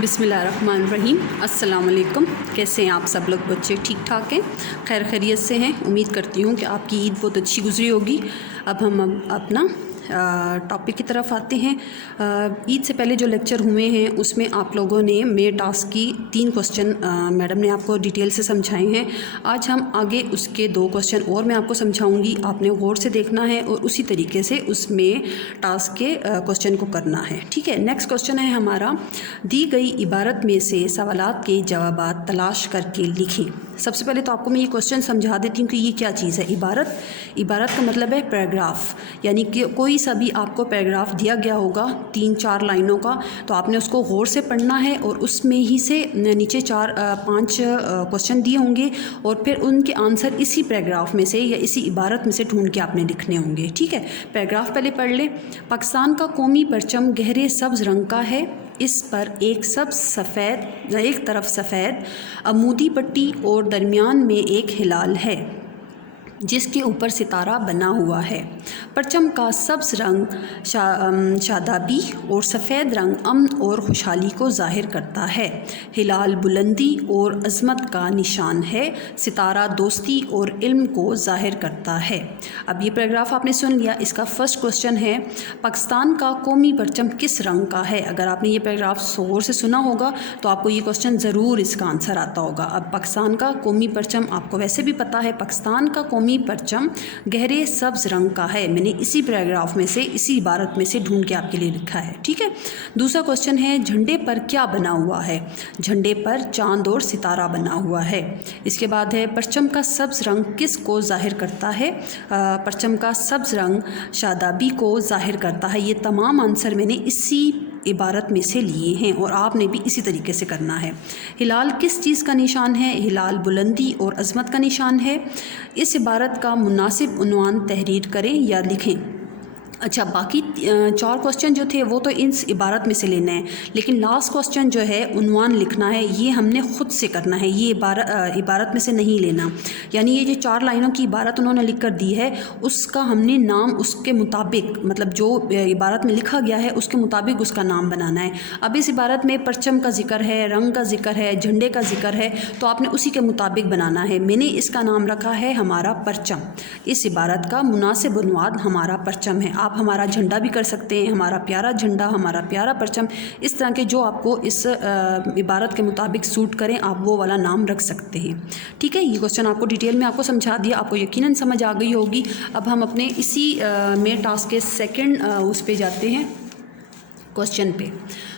बिस्मिल्लाहिर्रहमानिर्रहीम। अस्सलाम वालेकुम। कैसे हैं आप सब लोग? बच्चे ठीक ठाक हैं, खैर खैरियत से हैं। उम्मीद करती हूँ कि आपकी ईद बहुत अच्छी गुजरी होगी। अब हम अपना टॉपिक की तरफ आते हैं। ईद से पहले जो लेक्चर हुए हैं उसमें आप लोगों ने मेरे टास्क की 3 क्वेश्चन मैडम ने आपको डिटेल से समझाए हैं। आज हम आगे उसके 2 क्वेश्चन और मैं आपको समझाऊंगी। आपने गौर से देखना है और उसी तरीके से उसमें टास्क के क्वेश्चन को करना है, ठीक है। नेक्स्ट क्वेश्चन है हमारा, दी गई इबारत में से सवालात के जवाबात तलाश करके लिखें। सबसे पहले तो आपको मैं ये क्वेश्चन समझा देती हूँ कि ये क्या चीज़ है। इबारत का मतलब है पैराग्राफ, यानी कि कोई सा भी आपको पैराग्राफ दिया गया होगा 3-4 लाइनों का, तो आपने उसको गौर से पढ़ना है और उसमें ही से नीचे 4-5 क्वेश्चन दिए होंगे और फिर उनके आंसर इसी पैराग्राफ में से या इसी इबारत में से ढूंढ के आपने लिखने होंगे, ठीक है। पैराग्राफ पहले पढ़ लें। पाकिस्तान का कौमी परचम गहरे सब्ज़ रंग का है। इस पर एक तरफ सफ़ेद अमूदी पट्टी और दरमियान में एक हिलाल है जिसके ऊपर सितारा बना हुआ है। परचम का सब्ज़ रंग शादाबी और सफ़ेद रंग अमन और खुशहाली को ज़ाहिर करता है। हिलाल बुलंदी और अज़मत का निशान है। सितारा दोस्ती और इल्म को ज़ाहिर करता है। अब ये पैराग्राफ आपने सुन लिया। इसका फर्स्ट क्वेश्चन है, पाकिस्तान का कौमी परचम किस रंग का है। अगर आपने ये पैराग्राफ गौर से सुना होगा तो आपको ये क्वेश्चन ज़रूर इसका आंसर आता होगा। अब पाकिस्तान का कौमी परचम आपको वैसे भी पता है, पाकिस्तान का कौमी परचम गहरे सब्ज़ रंग का है। मैंने इसी पैराग्राफ में से इसी इबारत में से ढूंढ के आपके लिए लिखा है, ठीक है। दूसरा क्वेश्चन है, झंडे पर क्या बना हुआ है। झंडे पर चांद और सितारा बना हुआ है। इसके बाद है, परचम का सब्ज़ रंग किस को ज़ाहिर करता है। परचम का सब्ज़ रंग शादाबी को ज़ाहिर करता है। ये तमाम आंसर मैंने इसी इबारत में से लिए हैं और आपने भी इसी तरीके से करना है। हिलाल किस चीज़ का निशान है। हिलाल बुलंदी और अज़मत का निशान है। इस इबारत का मुनासिब उन्वान तहरीर करें या लिखें। अच्छा, बाकी 4 क्वेश्चन जो थे वो तो इस इबारत में से लेना है, लेकिन लास्ट क्वेश्चन जो है उन्वान लिखना है, ये हमने ख़ुद से करना है। ये इबारत में से नहीं लेना, यानी ये जो 4 लाइनों की इबारत उन्होंने लिख कर दी है उसका हमने नाम उसके मुताबिक, मतलब जो इबारत में लिखा गया है उसके मुताबिक उसका नाम बनाना है। अब इस इबारत में परचम का जिक्र है, रंग का जिक्र है, झंडे का जिक्र है, तो आपने उसी के मुताबिक बनाना है। मैंने इसका नाम रखा है हमारा परचम। इस इबारत का मुनासिब उन्वान हमारा परचम है। आप हमारा झंडा भी कर सकते हैं, हमारा प्यारा झंडा, हमारा प्यारा परचम, इस तरह के जो आपको इस इबारत के मुताबिक सूट करें आप वो वाला नाम रख सकते हैं, ठीक है। ये क्वेश्चन आपको डिटेल में आपको समझा दिया, आपको यकीनन समझ आ गई होगी। अब हम अपने इसी मेरे टास्क के सेकंड उस पे जाते हैं, क्वेश्चन पे।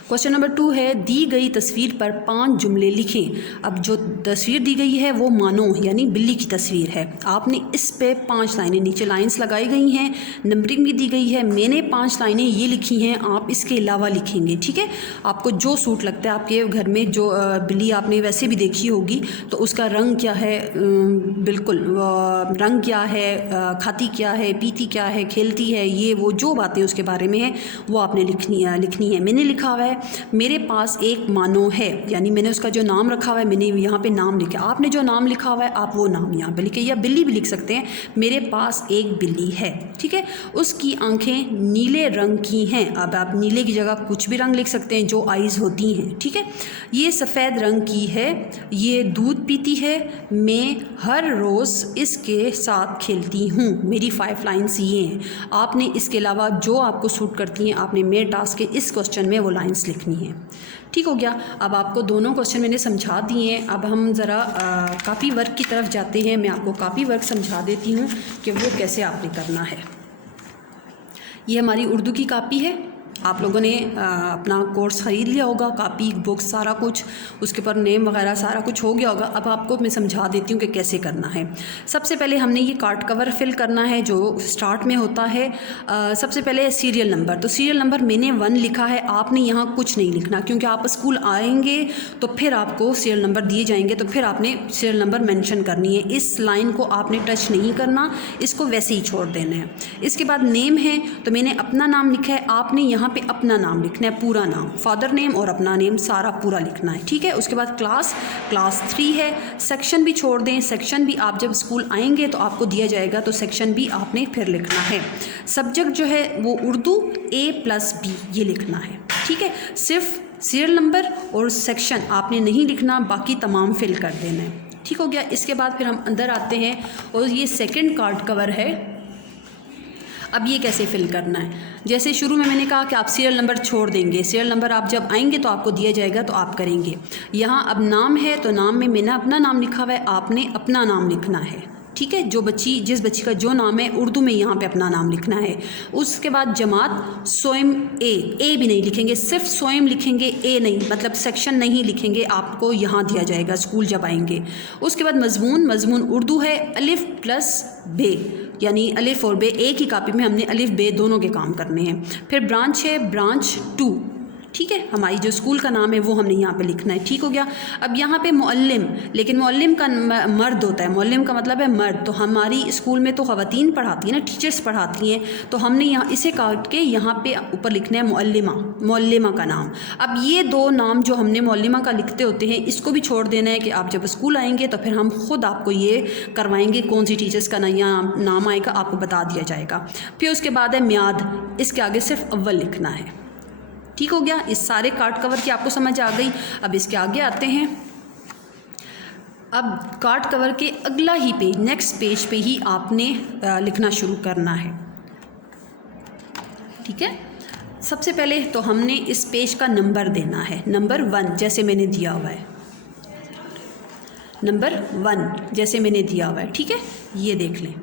क्वेश्चन नंबर 2 है, दी गई तस्वीर पर 5 जुमले लिखें। अब जो तस्वीर दी गई है वो मानो यानी बिल्ली की तस्वीर है। आपने इस पे 5 लाइनें, नीचे लाइंस लगाई गई हैं, नंबरिंग भी दी गई है। मैंने 5 लाइनें ये लिखी हैं, आप इसके अलावा लिखेंगे, ठीक है। आपको जो सूट लगता है, आपके घर में जो बिल्ली आपने वैसे भी देखी होगी, तो उसका रंग क्या है, बिल्कुल रंग क्या है, खाती क्या है, पीती क्या है, खेलती है, ये वो जो बातें उसके बारे में हैं वो आपने लिखनी है। मैंने लिखा हुआ है मेरे पास एक मानो है, यानी मैंने उसका जो नाम रखा हुआ है मैंने यहाँ पे नाम लिखा। आपने जो नाम लिखा हुआ है आप वो नाम यहाँ पे लिखे, या बिल्ली भी लिख सकते हैं। मेरे पास एक बिल्ली है, ठीक है। उसकी आंखें नीले रंग की हैं। अब आप नीले की जगह कुछ भी रंग लिख सकते हैं जो आइज़ होती हैं, ठीक है। ये सफ़ेद रंग की है, ये दूध पीती है, मैं हर रोज़ इसके साथ खेलती हूँ। मेरी 5 लाइन्स ये हैं। आपने इसके अलावा जो आपको सूट करती हैं आपने मेरे टास्क के इस क्वेश्चन में वो लाइन्स लिखनी है, ठीक हो गया। अब आपको दोनों क्वेश्चन मैंने समझा दिए हैं। अब हम ज़रा कापी वर्क की तरफ जाते हैं। मैं आपको कापी वर्क समझा देती हूँ कि वो कैसे आपने करना है। ये हमारी उर्दू की कापी है। आप लोगों ने अपना कोर्स ख़रीद लिया होगा, कापी बुक्स सारा कुछ, उसके ऊपर नेम वगैरह सारा कुछ हो गया होगा। अब आपको मैं समझा देती हूँ कि कैसे करना है। सबसे पहले हमने ये कार्ड कवर फिल करना है जो स्टार्ट में होता है। सबसे पहले सीरियल नंबर, तो सीरियल नंबर मैंने 1 लिखा है। आपने यहाँ कुछ नहीं लिखना, क्योंकि आप स्कूल आएंगे तो फिर आपको सीरियल नंबर दिए जाएंगे, तो फिर आपने सीरियल नंबर मेंशन करनी है। इस लाइन को आपने टच नहीं करना, इसको वैसे ही छोड़ देना है। इसके बाद नेम है, तो मैंने अपना नाम लिखा है। आपने यहाँ पे अपना नाम लिखना है, पूरा नाम, फादर नेम और अपना नेम सारा पूरा लिखना है, ठीक है। उसके बाद क्लास 3 है। सेक्शन भी छोड़ दें, सेक्शन भी आप जब स्कूल आएंगे तो आपको दिया जाएगा, तो सेक्शन भी आपने फिर लिखना है। सब्जेक्ट जो है वो उर्दू A+B ये लिखना है, ठीक है। सिर्फ सीरियल नंबर और सेक्शन आपने नहीं लिखना, बाकी तमाम फिल कर देना है। ठीक हो गया। इसके बाद फिर हम अंदर आते हैं और ये सेकंड कार्ड कवर है। अब ये कैसे फिल करना है, जैसे शुरू में मैंने कहा कि आप सीरियल नंबर छोड़ देंगे, सीरियल नंबर आप जब आएंगे तो आपको दिया जाएगा तो आप करेंगे। यहाँ अब नाम है तो नाम में मैंने अपना नाम लिखा हुआ है, आपने अपना नाम लिखना है। ठीक है, जिस बच्ची का जो नाम है उर्दू में यहाँ पे अपना नाम लिखना है। उसके बाद जमात स्वयं ए भी नहीं लिखेंगे, सिर्फ स्वयं लिखेंगे, ए नहीं, मतलब सेक्शन नहीं लिखेंगे, आपको यहाँ दिया जाएगा स्कूल जब आएंगे। उसके बाद मजमून उर्दू है, अलिफ प्लस बे, यानी अलिफ और बे एक ही कापी में हमने अलिफ बे दोनों के काम करने हैं। फिर ब्रांच है, ब्रांच 2। ठीक है, हमारी जो स्कूल का नाम है वो हमने यहाँ पे लिखना है। ठीक हो गया। अब यहाँ पे मुअल्लिम, लेकिन मुअल्लिम का मर्द होता है, मुअल्लिम का मतलब है मर्द, तो हमारी स्कूल में तो ख़वातीन पढ़ाती हैं ना, टीचर्स पढ़ाती हैं, तो हमने यहाँ इसे काट के यहाँ पे ऊपर लिखना है मुअल्लिमा का नाम। अब ये 2 नाम जो हमने मुअल्लिमा का लिखते होते हैं, इसको भी छोड़ देना है कि आप जब स्कूल आएंगे तो फिर हम खुद आपको ये करवाएंगे, कौन सी टीचर्स का नाम आएगा आपको बता दिया जाएगा। फिर उसके बाद है म्याद, इसके आगे सिर्फ अव्वल लिखना है। ठीक हो गया। इस सारे कार्ड कवर की आपको समझ आ गई। अब इसके आगे आते हैं। अब कार्ड कवर के अगला ही पेज, नेक्स्ट पेज पे ही आपने लिखना शुरू करना है। ठीक है, सबसे पहले तो हमने इस पेज का नंबर देना है, नंबर 1 जैसे मैंने दिया हुआ है, नंबर 1 जैसे मैंने दिया हुआ है। ठीक है, ये देख लें।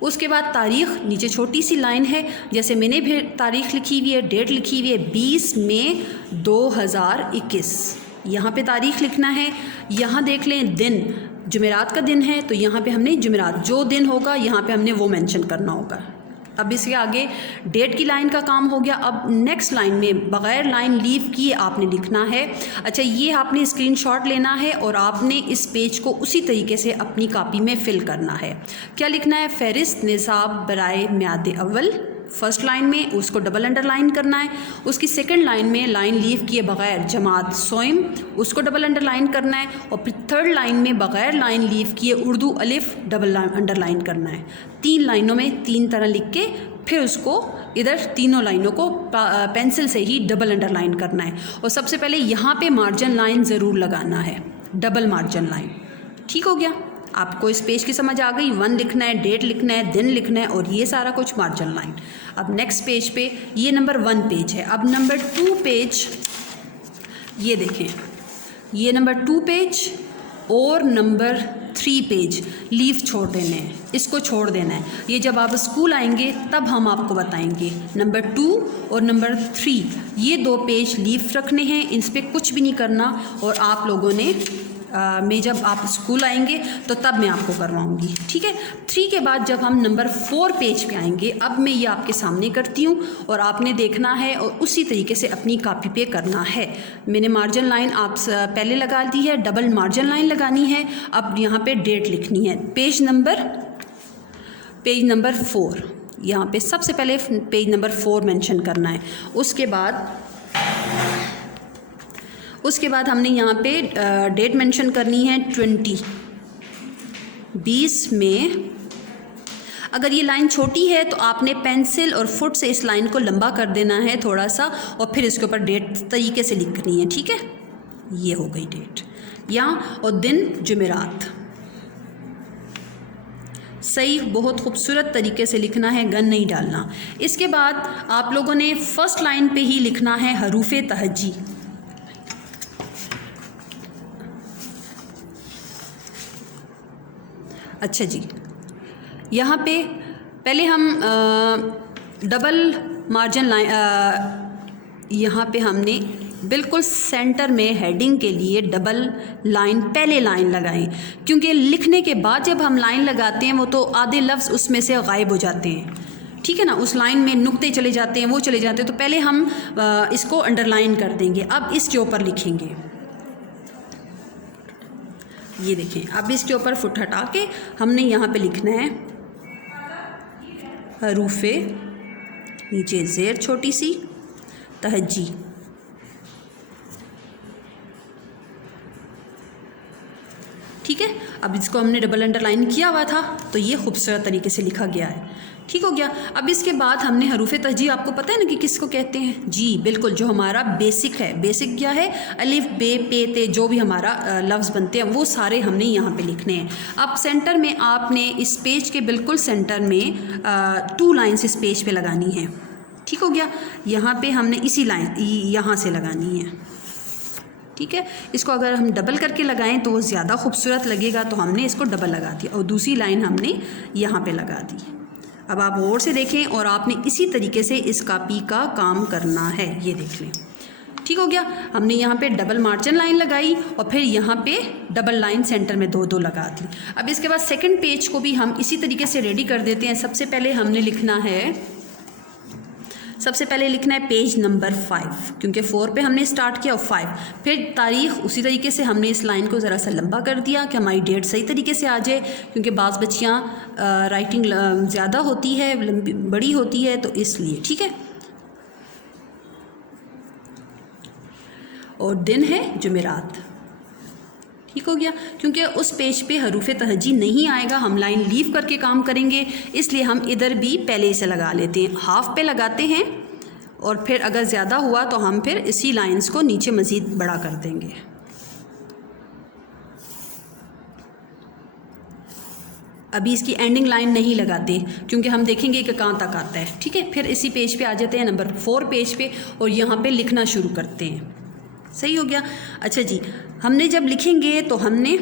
उसके बाद तारीख़, नीचे छोटी सी लाइन है, जैसे मैंने भी तारीख़ लिखी हुई है, डेट लिखी हुई है 20 मई 2021, यहाँ पे तारीख़ लिखना है। यहाँ देख लें दिन, जुमेरात का दिन है तो यहाँ पे हमने जुमेरात, जो दिन होगा यहाँ पे हमने वो मेंशन करना होगा। अब इसके आगे डेट की लाइन का काम हो गया। अब नेक्स्ट लाइन में बग़ैर लाइन लीव किए आपने लिखना है। अच्छा, ये आपने स्क्रीनशॉट लेना है और आपने इस पेज को उसी तरीके से अपनी कॉपी में फ़िल करना है। क्या लिखना है, फ़हरिस्त निसाब बराए म्याद अव्वल, फर्स्ट लाइन में उसको डबल अंडरलाइन करना है। उसकी सेकंड लाइन में लाइन लीव किए बग़ैर जमात सोइम, उसको डबल अंडरलाइन करना है। और फिर थर्ड लाइन में बग़ैर लाइन लीव किए उर्दू अलिफ डबल अंडरलाइन करना है। 3 लाइनों में 3 तरह लिख के फिर उसको इधर तीनों लाइनों को पेंसिल से ही डबल अंडरलाइन करना है। और सबसे पहले यहाँ पे मार्जिन लाइन ज़रूर लगाना है, डबल मार्जिन लाइन। ठीक हो गया, आपको इस पेज की समझ आ गई। 1 लिखना है, डेट लिखना है, दिन लिखना है और ये सारा कुछ मार्जिन लाइन। अब नेक्स्ट पेज पे, ये नंबर 1 पेज है। अब नंबर 2 पेज, ये देखें, ये नंबर 2 पेज और नंबर 3 पेज लीव छोड़ देने हैं, इसको छोड़ देना है। ये जब आप स्कूल आएंगे तब हम आपको बताएंगे। नंबर 2 और नंबर 3 ये 2 पेज लीव रखने हैं, इन पर कुछ भी नहीं करना। और आप लोगों ने मैं जब आप स्कूल आएंगे तो तब मैं आपको करवाऊंगी। ठीक है, 3 के बाद जब हम नंबर 4 पेज पे आएंगे, अब मैं ये आपके सामने करती हूँ और आपने देखना है और उसी तरीके से अपनी कॉपी पे करना है। मैंने मार्जिन लाइन आप पहले लगा दी है, डबल मार्जिन लाइन लगानी है। अब यहाँ पे डेट लिखनी है, पेज नंबर 4, यहाँ पे सबसे पहले पेज नंबर 4 मेंशन करना है। उसके बाद हमने यहाँ पे डेट मेंशन करनी है 20 मई। अगर ये लाइन छोटी है तो आपने पेंसिल और फुट से इस लाइन को लंबा कर देना है थोड़ा सा और फिर इसके ऊपर डेट तरीके से लिखनी है। ठीक है, ये हो गई डेट यहाँ, और दिन जुमेरात। सही, बहुत खूबसूरत तरीके से लिखना है, गन नहीं डालना। इसके बाद आप लोगों ने फर्स्ट लाइन पे ही लिखना है हरूफे तहज्जी। अच्छा जी, यहाँ पे पहले हम डबल मार्जिन लाइन, यहाँ पे हमने बिल्कुल सेंटर में हेडिंग के लिए डबल लाइन, पहले लाइन लगाएं, क्योंकि लिखने के बाद जब हम लाइन लगाते हैं वो तो आधे लफ्ज़ उसमें से गायब हो जाते हैं। ठीक है ना, उस लाइन में नुक्ते चले जाते हैं, वो चले जाते हैं, तो पहले हम इसको अंडरलाइन कर देंगे। अब इसके ऊपर लिखेंगे, ये देखें, अब इसके ऊपर फुट हटा के हमने यहाँ पे लिखना है हरूफे, नीचे ज़ेर छोटी सी, तहज्जी। ठीक है, अब इसको हमने डबल अंडरलाइन किया हुआ था तो ये खूबसूरत तरीके से लिखा गया है। ठीक हो गया। अब इसके बाद हमने हरूफ तहजी, आपको पता है ना कि किसको कहते हैं? जी बिल्कुल, जो हमारा बेसिक है। बेसिक क्या है? अलिफ बे पे ते, जो भी हमारा लफ्ज़ बनते हैं वो सारे हमने यहाँ पे लिखने हैं। अब सेंटर में आपने इस पेज के बिल्कुल सेंटर में 2 लाइन्स इस पेज पे लगानी है। ठीक हो गया। यहाँ पे हमने इसी लाइन यहाँ से लगानी है। ठीक है, इसको अगर हम डबल करके लगाएं तो वो ज़्यादा खूबसूरत लगेगा, तो हमने इसको डबल लगा दिया और दूसरी लाइन हमने यहाँ पे लगा दी। अब आप गौर से देखें और आपने इसी तरीके से इस कापी का काम करना है। ये देख लें। ठीक हो गया। हमने यहाँ पे डबल मार्जिन लाइन लगाई और फिर यहाँ पे डबल लाइन सेंटर में 2-2 लगा दी। अब इसके बाद सेकंड पेज को भी हम इसी तरीके से रेडी कर देते हैं। सबसे पहले हमने लिखना है, पेज नंबर 5, क्योंकि 4 पे हमने स्टार्ट किया और 5, फिर तारीख़ उसी तरीके से हमने इस लाइन को ज़रा सा लंबा कर दिया कि हमारी डेट सही तरीके से आ जाए, क्योंकि बाज़ बच्चियाँ राइटिंग ज़्यादा होती है, लंबी बड़ी होती है, तो इसलिए। ठीक है। और दिन है जुमेरात। ठीक हो गया। क्योंकि उस पेज पे हरूफ तहजी नहीं आएगा, हम लाइन लीव करके काम करेंगे, इसलिए हम इधर भी पहले से लगा लेते हैं। हाफ पे लगाते हैं और फिर अगर ज़्यादा हुआ तो हम फिर इसी लाइंस को नीचे मज़ीद बड़ा कर देंगे। अभी इसकी एंडिंग लाइन नहीं लगाते क्योंकि हम देखेंगे कि कहाँ तक आता है। ठीक है। फिर इसी पेज पे आ जाते हैं, नंबर 4 पेज पे, और यहाँ पे लिखना शुरू करते हैं। सही हो गया। अच्छा जी, हमने जब लिखेंगे तो हमने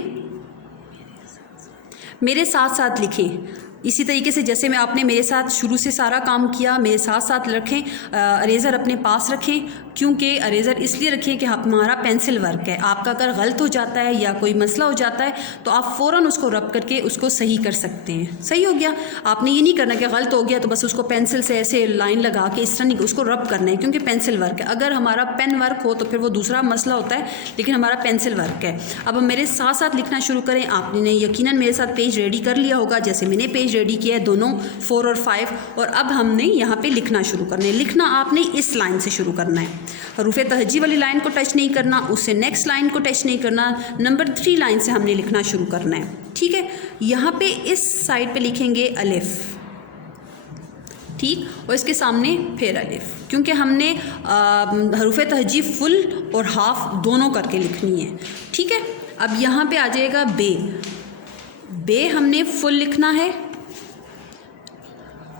मेरे साथ साथ लिखें। इसी तरीके से जैसे मैं आपने मेरे साथ शुरू से सारा काम किया, मेरे साथ साथ रखें। अरेज़र अपने पास रखें, क्योंकि अरेज़र इसलिए रखें कि हमारा पेंसिल वर्क है। आपका अगर गलत हो जाता है या कोई मसला हो जाता है तो आप फ़ौरन उसको रब करके उसको सही कर सकते हैं। सही हो गया। आपने ये नहीं करना कि गलत हो गया तो बस उसको पेंसिल से ऐसे लाइन लगा के इस तरह नहीं, उसको रब करना है, क्योंकि पेंसिल वर्क है। अगर हमारा पेन वर्क हो तो फिर वो दूसरा मसला होता है, लेकिन हमारा पेंसिल वर्क है। अब हम मेरे साथ साथ लिखना शुरू करें। आपने यकीनन मेरे साथ पेज रेडी कर लिया होगा, जैसे मैंने पेज रेडी किया है, दोनों 4 और 5। और अब हमने यहाँ पे लिखना शुरू करना है। लिखना आपने इस लाइन से शुरू करना है। हरूफ तहजी वाली लाइन को टच नहीं करना, उससे नेक्स्ट लाइन को टच नहीं करना, नंबर 3 लाइन से हमने लिखना शुरू करना है। ठीक है। यहाँ पे इस साइड पे लिखेंगे अलिफ, ठीक, और इसके सामने फिर अलिफ, क्योंकि हमने हरूफ तहजी फुल और हाफ दोनों करके लिखनी है। ठीक है। अब यहाँ पे आ जाएगा बे। बे हमने फुल लिखना है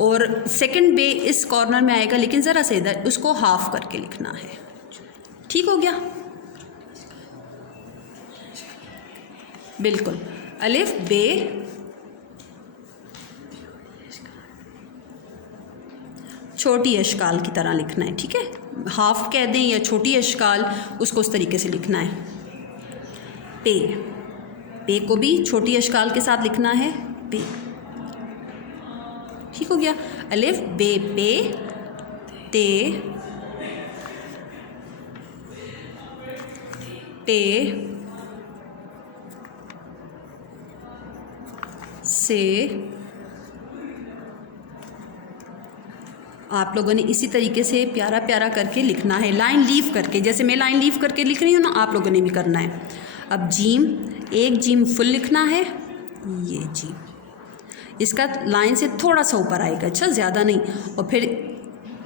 और सेकंड बे इस कॉर्नर में आएगा, लेकिन ज़रा से इधर उसको हाफ करके लिखना है। ठीक हो गया। बिल्कुल। अलिफ बे, छोटी अशकाल की तरह लिखना है। ठीक है। हाफ कह दें या छोटी अशकाल, उसको उस तरीके से लिखना है। पे, पे को भी छोटी अशकाल के साथ लिखना है। पे। ठीक हो गया। अलिफ बे पे, ते, टे, से। आप लोगों ने इसी तरीके से प्यारा प्यारा करके लिखना है, लाइन लीव करके। जैसे मैं लाइन लीव करके लिख रही हूँ ना, आप लोगों ने भी करना है। अब जीम, एक जीम फुल लिखना है। ये जीम इसका लाइन से थोड़ा सा ऊपर आएगा, अच्छा ज़्यादा नहीं, और फिर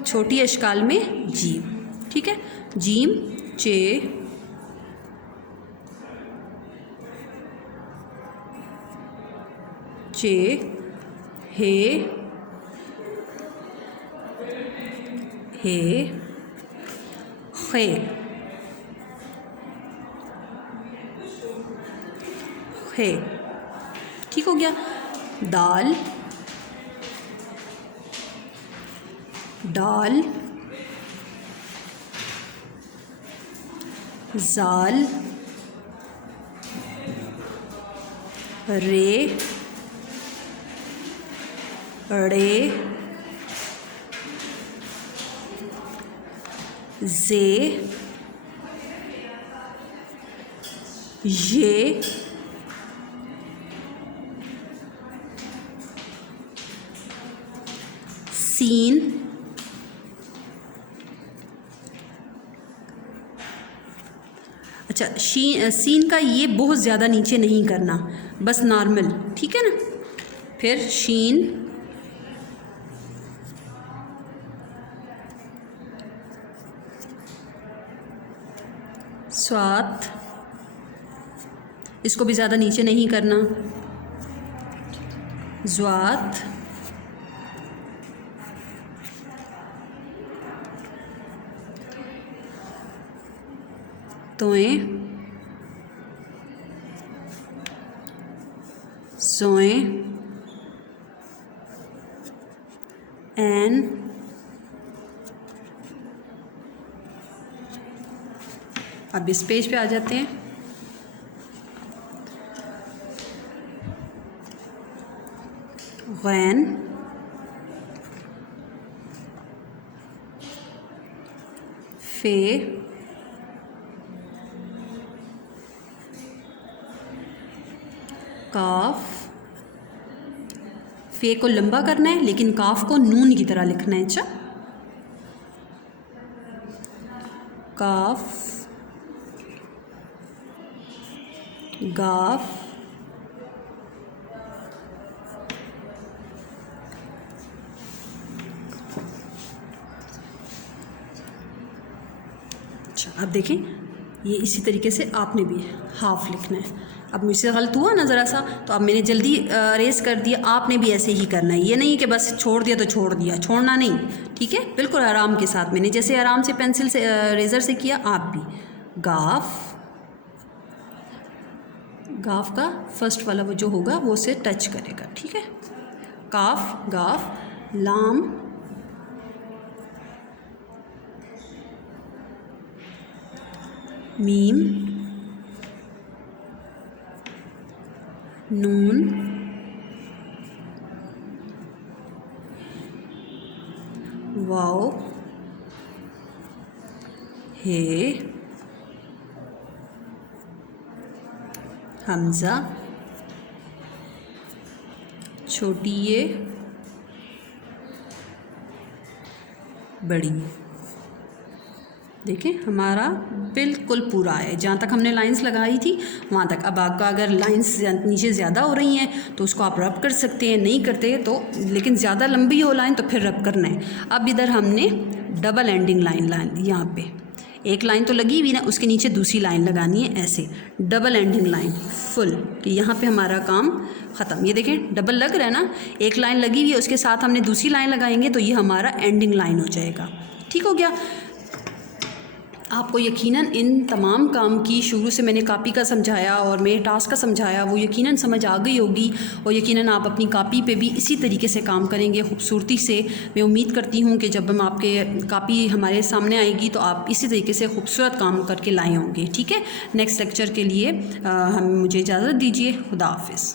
छोटी अशकाल में जीम। ठीक है। जीम, चे, चे, हे, खे, खे। ठीक हो गया। दाल, दाल, जाल, रे, रे, जे, ये, सीन, अच्छा सीन का ये बहुत ज़्यादा नीचे नहीं करना, बस नॉर्मल। ठीक है ना। फिर शीन, स्वात, इसको भी ज़्यादा नीचे नहीं करना, ज़्वात, तोएं, सोएं, एन, अब इस पेज पे आ जाते हैं। गैन, फे, काफ, फे को लंबा करना है लेकिन काफ को नून की तरह लिखना है। अच्छा, काफ, गाफ, अच्छा अब देखें ये इसी तरीके से आपने भी हाफ लिखना है। अब मुझसे गलत हुआ ना ज़रा सा, तो अब मैंने जल्दी अरेज कर दिया, आपने भी ऐसे ही करना है। ये नहीं कि बस छोड़ दिया तो छोड़ दिया, छोड़ना नहीं, ठीक है, बिल्कुल आराम के साथ। मैंने जैसे आराम से पेंसिल से रेज़र से किया, आप भी। गाफ, गाफ का फर्स्ट वाला वो जो होगा वो से टच करेगा, ठीक है। काफ, गाफ, लाम, मीम, नून, वाव, हे, हमज़ा, छोटी ये, बड़ी ये। देखें हमारा बिल्कुल पूरा है, जहाँ तक हमने लाइंस लगाई थी वहाँ तक। अब आपका अगर लाइंस नीचे ज़्यादा हो रही हैं तो उसको आप रब कर सकते हैं, नहीं करते तो, लेकिन ज़्यादा लंबी हो लाइन तो फिर रब करना है। अब इधर हमने डबल एंडिंग लाइन यहाँ पे एक लाइन तो लगी हुई ना, उसके नीचे दूसरी लाइन लगानी है, ऐसे डबल एंडिंग लाइन फुल, कि यहाँ पे हमारा काम ख़त्म। ये देखें डबल लग रहा है ना, एक लाइन लगी हुई है उसके साथ हमने दूसरी लाइन लगाएंगे तो ये हमारा एंडिंग लाइन हो जाएगा। ठीक हो गया। आपको यकीनन इन तमाम काम की शुरू से मैंने कॉपी का समझाया और मेरे टास्क का समझाया, वो यकीनन समझ आ गई होगी और यकीनन आप अपनी कॉपी पे भी इसी तरीके से काम करेंगे खूबसूरती से। मैं उम्मीद करती हूँ कि जब हम आपके कॉपी हमारे सामने आएगी तो आप इसी तरीके से खूबसूरत काम करके लाए होंगे। ठीक है, नेक्स्ट लेक्चर के लिए मुझे इजाज़त दीजिए। खुदा हाफिज़।